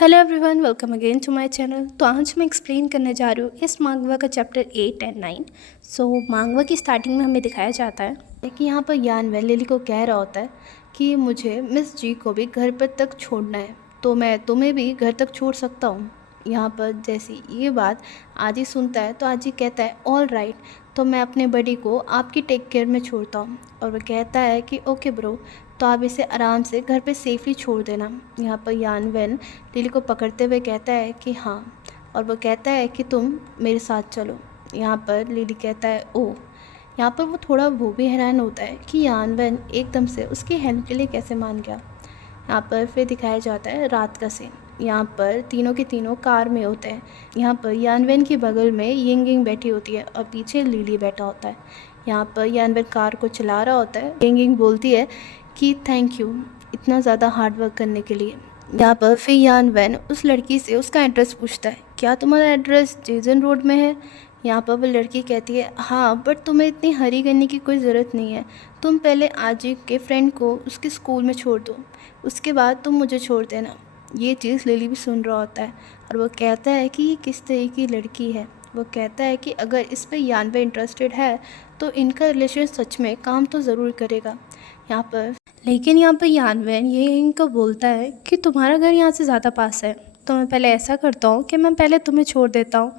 Hello everyone, welcome again to my channel. तो आज मैं एक्सप्लेन करने जा रही हूँ इस मांगवा का चैप्टर 8 एंड 9। मांगवा की स्टार्टिंग में हमें दिखाया जाता है कि यहाँ पर यानवेल लिली को कह रहा होता है कि मुझे मिस जी को भी घर पर तक छोड़ना है, तो मैं तुम्हें भी घर तक छोड़ सकता हूँ। यहाँ पर जैसी ये बात आजी सुनता है तो आजी कहता है ऑल राइट, तो मैं अपने बडी को आपकी टेक केयर में छोड़ता हूँ। और वह कहता है कि ओके ब्रो, तो आप इसे आराम से घर पे सेफली छोड़ देना। यहाँ पर यानवेन लिली को पकड़ते हुए कहता है कि हाँ, और वो कहता है कि तुम मेरे साथ चलो। यहाँ पर लिली कहता है ओह। यहाँ पर वो भी हैरान होता है कि यानवेन एकदम से उसकी हेल्प के लिए कैसे मान गया। यहाँ पर फिर दिखाया जाता है रात का सीन। यहाँ पर तीनों के तीनों कार में होते हैं। यहाँ पर यानवेन के बगल में यिंग यिंग बैठी होती है और पीछे लिली बैठा होता है। यहाँ पर यानवेन कार को चला रहा होता है। यिंग यिंग बोलती है कि थैंक यू इतना ज़्यादा हार्ड वर्क करने के लिए। यहाँ पर फिर यानवेन उस लड़की से उसका एड्रेस पूछता है, क्या तुम्हारा एड्रेस जेजन रोड में है? यहाँ पर वो लड़की कहती है हाँ, बट तुम्हें इतनी हरी करने की कोई ज़रूरत नहीं है। तुम पहले आजी के फ्रेंड को उसके स्कूल में छोड़ दो, उसके बाद तुम मुझे छोड़ देना। ये चीज़ लिली भी सुन रहा होता है और वो कहता है कि ये किस तरह की लड़की है। वो कहता है कि अगर इस पर यानवे इंटरेस्टेड है तो इनका रिलेशन सच में काम तो ज़रूर करेगा। लेकिन यहाँ पर यानवेन ये इनको बोलता है कि तुम्हारा घर यहाँ से ज़्यादा पास है, तो मैं पहले ऐसा करता हूँ कि मैं पहले तुम्हें छोड़ देता हूँ।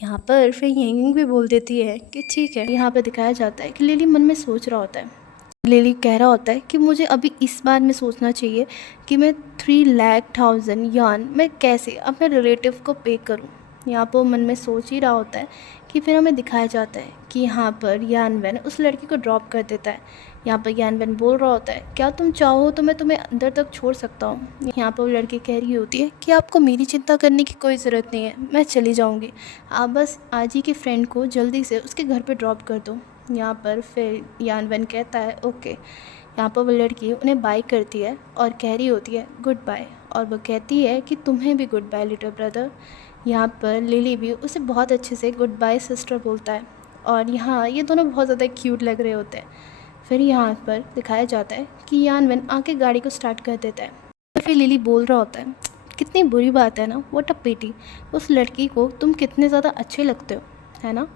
यहाँ पर फिर यिंग भी बोल देती है कि ठीक है। यहाँ पर दिखाया जाता है कि लिली मन में सोच रहा होता है। लिली कह रहा होता है कि मुझे अभी इस बार में सोचना चाहिए कि मैं 3,00,000 यान मैं कैसे अपने रिलेटिव को पे करूँ। यहाँ पर मन में सोच ही रहा होता है कि फिर हमें दिखाया जाता है कि यहाँ पर यानवेन उस लड़की को ड्रॉप कर देता है। यहाँ पर यानवेन बोल रहा होता है क्या तुम चाहो तो मैं तुम्हें अंदर तक छोड़ सकता हूँ। यहाँ पर वो लड़की कह रही होती है कि आपको मेरी चिंता करने की कोई ज़रूरत नहीं है, मैं चली जाऊँगी, आप बस आजी के फ्रेंड को जल्दी से उसके घर पर ड्रॉप कर दो। यहाँ पर फिर यानवेन कहता है ओके। यहाँ पर वो लड़की उन्हें बाय करती है और कह रही होती है गुड बाय, और वो कहती है कि तुम्हें भी गुड बाय लिटिल ब्रदर। यहाँ पर लिली भी उसे बहुत अच्छे से गुड बाय सिस्टर बोलता है और यहाँ ये दोनों बहुत ज़्यादा क्यूट लग रहे होते हैं। फिर यहाँ पर दिखाया जाता है कि यानवेन आके गाड़ी को स्टार्ट कर देता है। तो फिर लिली बोल रहा होता है कितनी बुरी बात है ना, व्हाट अ पिटी, उस लड़की को तुम कितने ज़्यादा अच्छे लगते हो, है ना।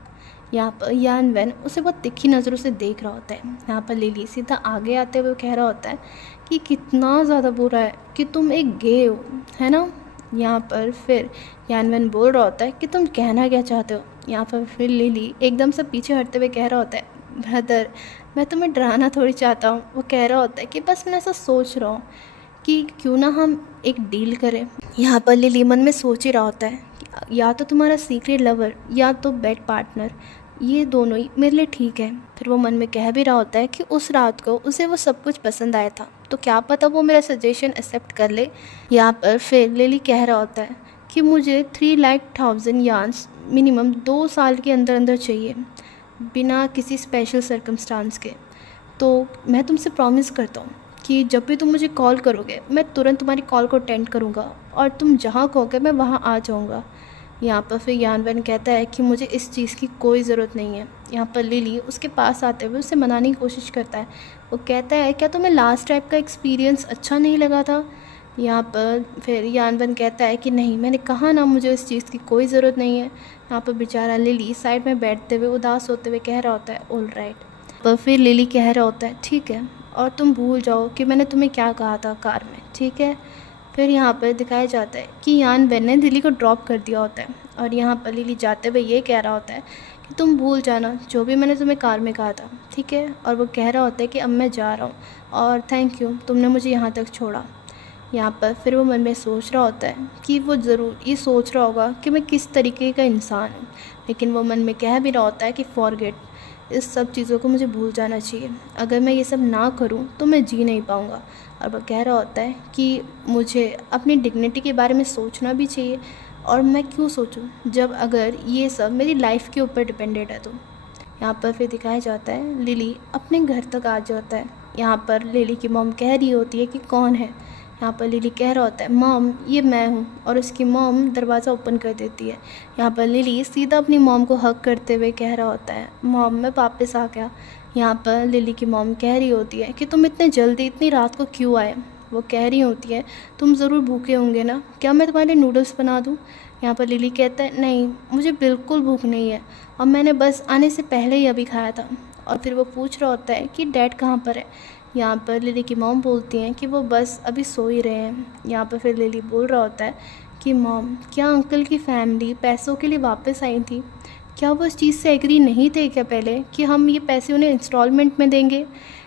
यहाँ पर यानवेन उसे बहुत तिखी नज़रों से देख रहा होता है। यहाँ पर लिली सीधा आगे आते हुए कह रहा होता है कि कितना ज़्यादा बुरा है कि तुम एक गे हो, है ना। यहाँ पर फिर यानवेन बोल रहा होता है कि तुम कहना क्या चाहते हो। यहाँ पर फिर लिली एकदम से पीछे हटते हुए कह रहा होता है ब्रदर, मैं तुम्हें डराना थोड़ी चाहता हूँ। वो कह रहा होता है कि बस मैं ऐसा सोच रहा हूँ कि क्यों ना हम एक डील करें। यहाँ पर लिली मन में सोच ही रहा होता है या तो तुम्हारा सीक्रेट लवर या तो बेड पार्टनर, ये दोनों ही मेरे लिए ठीक है। फिर वो मन में कह भी रहा होता है कि उस रात को उसे वो सब कुछ पसंद आया था, तो क्या पता वो मेरा सजेशन एक्सेप्ट कर ले। यहाँ पर फिर लिली कह रहा होता है कि मुझे 3,00,000 यान्स मिनिमम 2 साल के अंदर अंदर चाहिए, बिना किसी स्पेशल सर्कमस्टांस के। तो मैं तुमसे प्रॉमिस करता हूँ कि जब भी तुम मुझे कॉल करोगे मैं तुरंत तुम्हारी कॉल को अटेंड करूँगा और तुम जहाँ कहोगे मैं वहाँ आ जाऊँगा। यहाँ पर फिर यानवेन कहता है कि मुझे इस चीज़ की कोई ज़रूरत नहीं है। यहाँ पर लिली उसके पास आते हुए उसे मनाने की कोशिश करता है। वो कहता है क्या तुम्हें लास्ट टाइप का एक्सपीरियंस अच्छा नहीं लगा था। यहाँ पर फिर यानवेन कहता है कि नहीं, मैंने कहा ना मुझे इस चीज़ की कोई ज़रूरत नहीं है। यहाँ पर बेचारा लिली साइड में बैठते हुए उदास होते हुए कह रहा होता है ऑल राइट। पर फिर लिली कह रहा होता है ठीक है, और तुम भूल जाओ कि मैंने तुम्हें क्या कहा था कार में, ठीक है। फिर यहाँ पर दिखाया जाता है कि यानवेन ने लिली को ड्रॉप कर दिया होता है और यहाँ पर लिली जाते हुए ये कह रहा होता है कि तुम भूल जाना जो भी मैंने तुम्हें कार में कहा था, ठीक है। और वो कह रहा होता है कि अब मैं जा रहा हूँ और थैंक यू, तुमने मुझे यहाँ तक छोड़ा। यहाँ पर फिर वो मन में सोच रहा होता है कि वो ज़रूर ये सोच रहा होगा कि मैं किस तरीके का इंसान हूँ, लेकिन वो मन में कह भी रहा होता है कि फॉरगेट, इस सब चीज़ों को मुझे भूल जाना चाहिए। अगर मैं ये सब ना करूं तो मैं जी नहीं पाऊंगा। और वह कह रहा होता है कि मुझे अपनी डिग्निटी के बारे में सोचना भी चाहिए, और मैं क्यों सोचूं जब अगर ये सब मेरी लाइफ के ऊपर डिपेंडेड है। तो यहाँ पर फिर दिखाया जाता है लिली अपने घर तक आ जाता है। यहाँ पर लिली की मॉम कह रही होती है कि कौन है। यहाँ पर लिली कह रहा होता है मॉम ये मैं हूँ, और उसकी मॉम दरवाज़ा ओपन कर देती है। यहाँ पर लिली सीधा अपनी मॉम को हग करते हुए कह रहा होता है मॉम मैं वापस आ गया। यहाँ पर लिली की मॉम कह रही होती है कि तुम इतने जल्दी इतनी रात को क्यों आए। वो कह रही होती है, तुम ज़रूर भूखे होंगे ना, क्या मैं तुम्हारे लिए नूडल्स बना दूँ? यहाँ पर लिली कहता है, नहीं मुझे बिल्कुल भूख नहीं है, और मैंने बस आने से पहले ही अभी खाया था। और फिर वो पूछ रहा होता है कि डैड कहाँ पर है। यहाँ पर लिली की मॉम बोलती हैं कि वो बस अभी सो ही रहे हैं। यहाँ पर फिर लिली बोल रहा होता है कि मॉम, क्या अंकल की फैमिली पैसों के लिए वापस आई थी? क्या वो इस चीज़ से एग्री नहीं थे क्या पहले कि हम ये पैसे उन्हें इंस्टॉलमेंट में देंगे?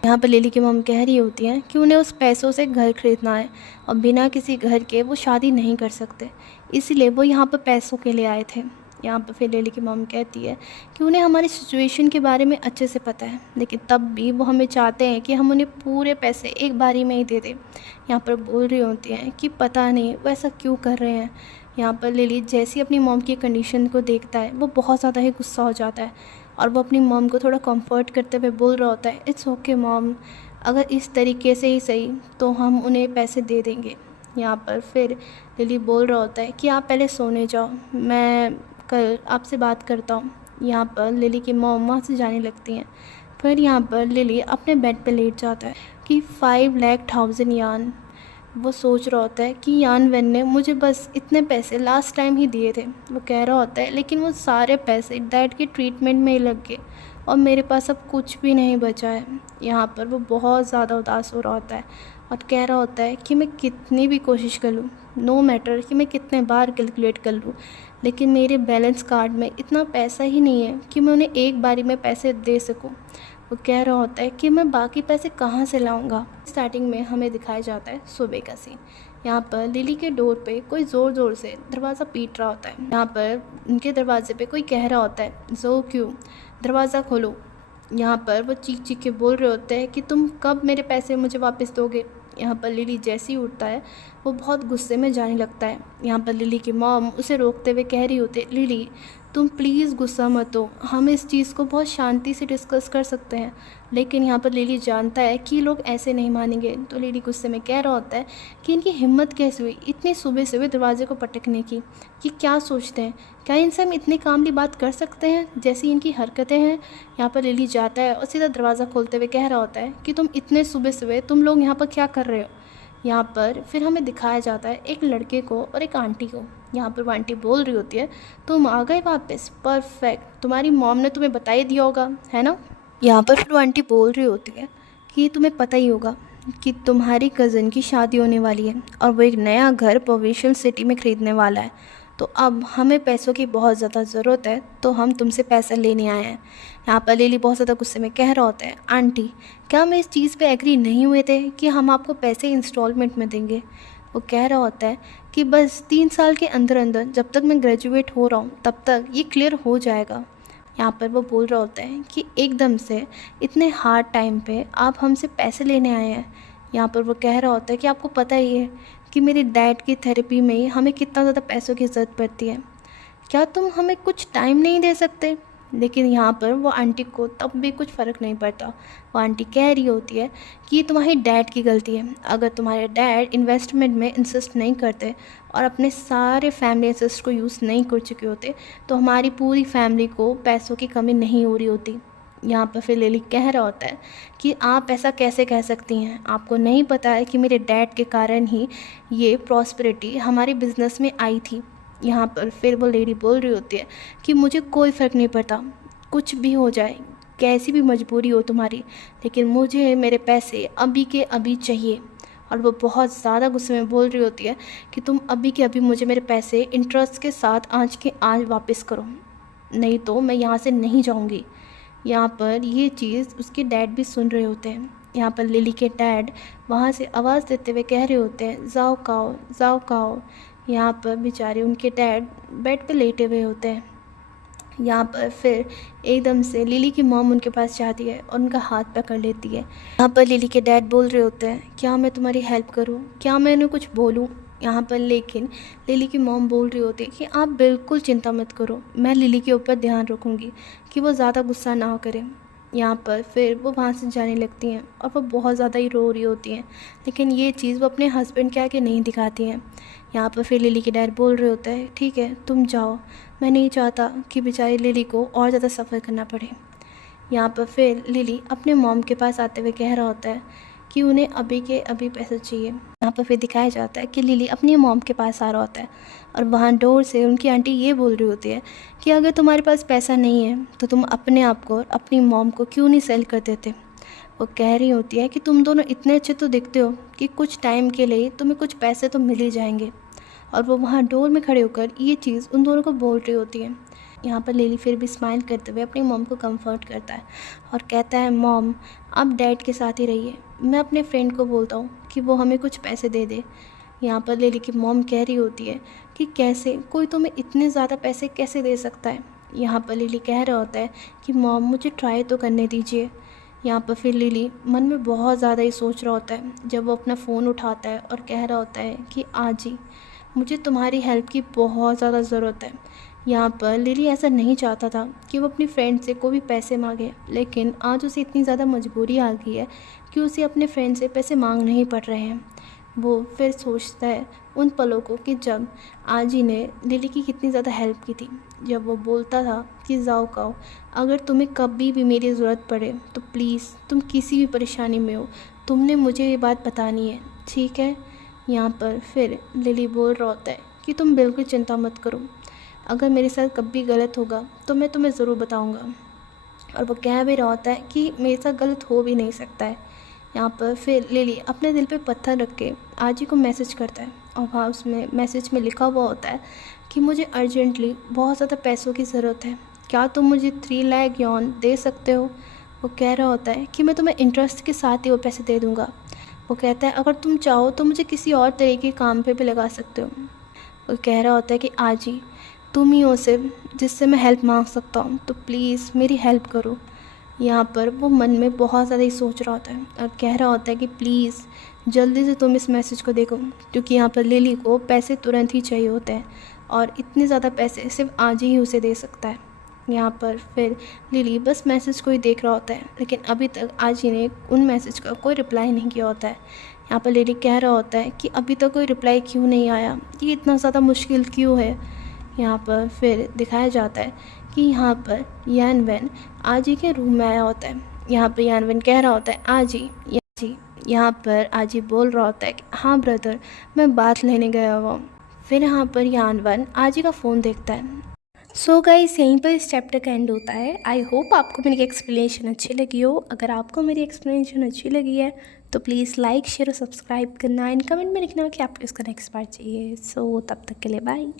यहाँ पर लिली की मॉम कह रही होती हैं कि उन्हें उस पैसों से घर खरीदना है और बिना किसी घर के वो शादी नहीं कर सकते, इसीलिए वो यहाँ पर पैसों के लिए आए थे। यहाँ पर फिर लिली की मॉम कहती है कि उन्हें हमारी सिचुएशन के बारे में अच्छे से पता है, लेकिन तब भी वो हमें चाहते हैं कि हम उन्हें पूरे पैसे एक बारी में ही दे दें। यहाँ पर बोल रही होती हैं कि पता नहीं वो ऐसा क्यों कर रहे हैं। यहाँ पर लिली जैसे ही अपनी मॉम की कंडीशन को देखता है वो बहुत ज़्यादा ही गुस्सा हो जाता है, और वो अपनी मॉम को थोड़ा कंफर्ट करते हुए बोल रहा होता है, इट्स ओके मॉम, अगर इस तरीके से ही सही तो हम उन्हें पैसे दे देंगे। यहाँ पर फिर लिली बोल रहा होता है कि आप पहले सोने जाओ, मैं कल आपसे बात करता हूँ। यहाँ पर लिली की मॉम वहाँ से जाने लगती हैं। फिर यहाँ पर लिली अपने बेड पे लेट जाता है कि 5,00,000 यान। वो सोच रहा होता है कि यान वैन ने मुझे बस इतने पैसे लास्ट टाइम ही दिए थे, वो कह रहा होता है, लेकिन वो सारे पैसे डैड के ट्रीटमेंट में ही लग गए और मेरे पास अब कुछ भी नहीं बचा है। यहाँ पर वो बहुत ज़्यादा उदास हो रहा होता है और कह रहा होता है कि मैं कितनी भी कोशिश कर लूँ, नो मैटर कि मैं कितने बार कैलकुलेट कर लूँ, लेकिन मेरे बैलेंस कार्ड में इतना पैसा ही नहीं है कि मैं उन्हें एक बारी में पैसे दे सकूँ। वो कह रहा होता है कि मैं बाकी पैसे कहाँ से लाऊंगा। स्टार्टिंग में हमें दिखाया जाता है सुबह का सीन। यहाँ पर लिली के डोर पे कोई ज़ोर ज़ोर से दरवाज़ा पीट रहा होता है। यहाँ पर उनके दरवाजे पे कोई कह रहा होता है, जो क्यों, दरवाज़ा खोलो। यहाँ पर वो चीख चीख के बोल रहे होते हैं कि तुम कब मेरे पैसे मुझे वापस दोगे। यहाँ पर लिली जैसे ही उठता है वो बहुत गुस्से में जाने लगता है। यहाँ पर लिली की मॉम उसे रोकते हुए कह रही होती है, लिली तुम प्लीज़ गुस्सा मत हो, हम इस चीज़ को बहुत शांति से डिस्कस कर सकते हैं। लेकिन यहाँ पर लिली जानता है कि लोग ऐसे नहीं मानेंगे, तो लिली गुस्से में कह रहा होता है कि इनकी हिम्मत कैसे हुई इतनी सुबह सुबह दरवाजे को पटकने की, कि क्या सोचते हैं, क्या इनसे हम इतनी कामली बात कर सकते हैं जैसी इनकी हरकतें हैं। यहाँ पर लिली जाता है और सीधा दरवाज़ा खोलते हुए कह रहा होता है कि तुम इतने सुबह सुबह तुम लोग यहाँ पर क्या कर रहे हो। यहाँ पर फिर हमें दिखाया जाता है एक लड़के को और एक आंटी को। यहाँ पर वो आंटी बोल रही होती है, तुम आ गए वापस, परफेक्ट, तुम्हारी मॉम ने तुम्हें बता ही दिया होगा है ना। यहाँ पर फिर वो आंटी बोल रही होती है कि तुम्हें पता ही होगा कि तुम्हारी कज़न की शादी होने वाली है और वो एक नया घर प्रोविंशियल सिटी में ख़रीदने वाला है, तो अब हमें पैसों की बहुत ज़्यादा ज़रूरत है, तो हम तुमसे पैसा लेने आए हैं। यहाँ पर लिली बहुत ज़्यादा गुस्से में कह रहा होता है, आंटी क्या हम इस चीज़ पे एग्री नहीं हुए थे कि हम आपको पैसे इंस्टॉलमेंट में देंगे। वो कह रहा होता है कि बस 3 साल के अंदर अंदर जब तक मैं ग्रेजुएट हो रहा हूँ तब तक ये क्लियर हो जाएगा। यहाँ पर वो बोल रहा होता है कि एकदम से इतने हार्ड टाइम पे आप हमसे पैसे लेने आए हैं। यहाँ पर वो कह रहा होता है कि आपको पता ही है कि मेरे डैड की थेरेपी में हमें कितना ज़्यादा पैसों की ज़रूरत पड़ती है, क्या तुम हमें कुछ टाइम नहीं दे सकते। लेकिन यहाँ पर वो आंटी को तब भी कुछ फ़र्क नहीं पड़ता। वो आंटी कह रही होती है कि ये तुम्हारी डैड की गलती है, अगर तुम्हारे डैड इन्वेस्टमेंट में इंसिस्ट नहीं करते और अपने सारे फैमिली एसेट्स को यूज़ नहीं कर चुके होते तो हमारी पूरी फैमिली को पैसों की कमी नहीं हो रही होती। यहाँ पर फिर लिली कह रहा होता है कि आप ऐसा कैसे कह सकती हैं, आपको नहीं पता है कि मेरे डैड के कारण ही ये प्रॉस्पेरिटी हमारे बिज़नेस में आई थी। यहाँ पर फिर वो लेडी बोल रही होती है कि मुझे कोई फ़र्क नहीं पड़ता, कुछ भी हो जाए, कैसी भी मजबूरी हो तुम्हारी, लेकिन मुझे मेरे पैसे अभी के अभी चाहिए। और वो बहुत ज़्यादा गुस्से में बोल रही होती है कि तुम अभी के अभी मुझे मेरे पैसे इंटरेस्ट के साथ आज के आज वापस करो, नहीं तो मैं यहाँ से नहीं जाऊँगी। यहाँ पर ये चीज़ उसके डैड भी सुन रहे होते हैं। यहाँ पर लिली के डैड वहाँ से आवाज़ देते हुए कह रहे होते हैं, जाओ खाओ, जाओ खाओ। यहाँ पर बेचारे उनके डैड बेड पे लेटे हुए होते हैं। यहाँ पर फिर एकदम से लिली की मॉम उनके पास जाती है और उनका हाथ पकड़ लेती है। यहाँ पर लिली के डैड बोल रहे होते हैं, क्या मैं तुम्हारी हेल्प करूँ, क्या मैं उन्हें कुछ बोलूँ। यहाँ पर लेकिन लिली की मॉम बोल रही होती है कि आप बिल्कुल चिंता मत करो, मैं लिली के ऊपर ध्यान रखूँगी कि वो ज़्यादा गुस्सा ना करे। यहाँ पर फिर वो वहाँ से जाने लगती हैं और वो बहुत ज़्यादा ही रो रही होती हैं, लेकिन ये चीज़ वो अपने हस्बैंड के आगे नहीं दिखाती हैं। यहाँ पर फिर लिली के डैड बोल रहे होता है, ठीक है तुम जाओ, मैं नहीं चाहता कि बेचारी लिली को और ज़्यादा सफ़र करना पड़े। यहाँ पर फिर लिली अपने मॉम के पास आते हुए कह रहा होता है कि उन्हें अभी के अभी पैसे चाहिए। यहाँ पर फिर दिखाया जाता है कि लिली अपनी मॉम के पास आ रहा होता है और वहाँ डोर से उनकी आंटी ये बोल रही होती है कि अगर तुम्हारे पास पैसा नहीं है तो तुम अपने आप को और अपनी मॉम को क्यों नहीं सेल कर देते। वो कह रही होती है कि तुम दोनों इतने अच्छे तो दिखते हो कि कुछ टाइम के लिए तुम्हें कुछ पैसे तो मिल ही जाएंगे। और वो वहाँ डोर में खड़े होकर ये चीज़ उन दोनों को बोल रही होती है। यहाँ पर लिली फिर भी स्माइल करते हुए अपनी मॉम को कंफर्ट करता है और कहता है, मॉम आप डैड के साथ ही रहिए, मैं अपने फ्रेंड को बोलता हूँ कि वो हमें कुछ पैसे दे दे। यहाँ पर लिली की मॉम कह रही होती है कि कैसे, कोई तुम्हें इतने ज़्यादा पैसे कैसे दे सकता है। यहाँ पर लिली कह रहा होता है कि मॉम मुझे ट्राई तो करने दीजिए। यहाँ पर फिर लिली मन में बहुत ज़्यादा ही सोच रहा होता है जब वो अपना फ़ोन उठाता है और कह रहा होता है कि आज ही मुझे तुम्हारी हेल्प की बहुत ज़्यादा ज़रूरत है। यहाँ पर लिली ऐसा नहीं चाहता था कि वो अपनी फ्रेंड से कोई भी पैसे मांगे, लेकिन आज उसे इतनी ज़्यादा मजबूरी आ गई है कि उसे अपने फ्रेंड से पैसे मांगने ही पड़ रहे हैं। वो फिर सोचता है उन पलों को कि जब आजी ने लिली की कितनी ज़्यादा हेल्प की थी, जब वो बोलता था कि जाओ काओ, अगर तुम्हें कभी भी मेरी ज़रूरत पड़े तो प्लीज़ तुम किसी भी परेशानी में हो तुमने मुझे ये बात बतानी है, ठीक है। यहाँ पर फिर लिली बोल रहा होता है कि तुम बिल्कुल चिंता मत करो, अगर मेरे साथ कभी गलत होगा तो मैं तुम्हें ज़रूर बताऊँगा। और वो कह भी रहा होता है कि मेरे साथ गलत हो भी नहीं सकता है। यहाँ पर फिर लिली अपने दिल पे पत्थर रख के आजी को मैसेज करता है और वहाँ उसमें मैसेज में लिखा हुआ होता है कि मुझे अर्जेंटली बहुत ज़्यादा पैसों की ज़रूरत है, क्या तुम मुझे 3 लाख यॉन दे सकते हो। वो कह रहा होता है कि मैं तुम्हें इंटरेस्ट के साथ ही वो पैसे दे दूँगा। वो कहता है अगर तुम चाहो तो मुझे किसी और तरीके के काम पे भी लगा सकते हो। वो कह रहा होता है कि आजी तुम ही हो सिर्फ जिससे मैं हेल्प मांग सकता हूँ, तो प्लीज़ मेरी हेल्प करो। यहाँ पर वो मन में बहुत ज़्यादा ही सोच रहा होता है और कह रहा होता है कि प्लीज़ जल्दी से तुम इस मैसेज को देखो, क्योंकि यहाँ पर लिली को पैसे तुरंत ही चाहिए होते हैं और इतने ज़्यादा पैसे सिर्फ आज ही उसे दे सकता है। यहाँ पर फिर लिली बस मैसेज को ही देख रहा होता है, लेकिन अभी तक आज ही ने उन मैसेज का कोई रिप्लाई नहीं किया होता है। यहाँ पर लिली कह रहा होता है कि अभी तक कोई रिप्लाई क्यों नहीं आया, ये इतना ज़्यादा मुश्किल क्यों है। यहाँ पर फिर दिखाया जाता है कि यहाँ पर यान वैन आजी के रूम में आया होता है। यहाँ पर यान वैन कह रहा होता है आजी। यहाँ पर आजी बोल रहा होता है कि हाँ ब्रदर, मैं बात लेने गया हुआ हूँ। फिर यहाँ पर यान वैन आजी का फ़ोन देखता है। सो गाइस यहीं पर इस चैप्टर का एंड होता है। आई होप आपको मेरी एक्सप्लेनेशन अच्छी लगी हो। अगर आपको मेरी एक्सप्लेनेशन अच्छी लगी है तो प्लीज़ लाइक शेयर और सब्सक्राइब करना, एंड कमेंट में लिखना कि आपको इसका नेक्स्ट पार्ट चाहिए। सो तब तक के लिए बाय।